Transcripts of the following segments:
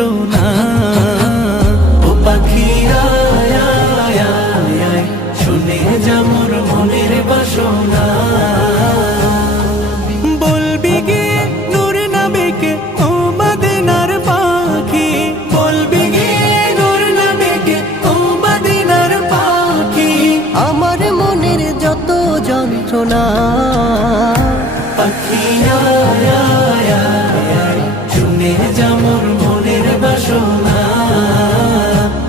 বাসনা। ও পাখি আয় আয় আয় আয়, শুনে যা মোর মনের বাসনা। বলবি গিয়ে নূর নবীকে ও মদিনার পাখি, বলবি গিয়ে নূর নবীকে ও মদিনার পাখি। আমার মনের যত যন্ত্রণা, পাখি আয় আয় আয় আয়, শুনে যা মোর মনের বাসনা।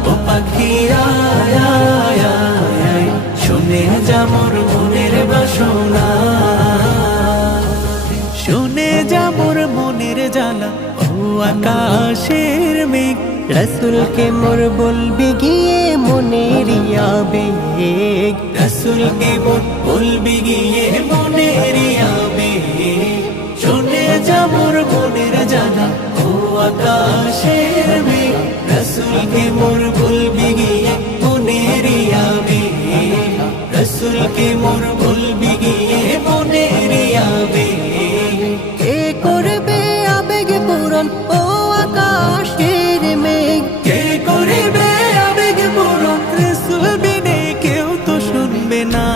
ও পাখি আয় আয় আয় আয়, শুনে যা মোর মনের বাসনা। শুনে যা মোর মনের জ্বালা ও আকাশের মেঘ, রসুলকে মোর বলবি গিয়ে মনের আবেগ। রসুলকে মোর বলবি গিয়ে মনের আবেগ। শুনে যা মোর মনের জ্বালা ও আকাশের মেঘ, রসুলকে মোর বলবি গিয়ে মনের আবেগ। রসুলকে মোর বলবি গিয়ে মনের আবেগ। কে করবে আবেগ পূরণ ও আকাশের মেঘ? কে করিবে আবেগ পূরণ, রসুল বিনে কেউ তো শুনবে না।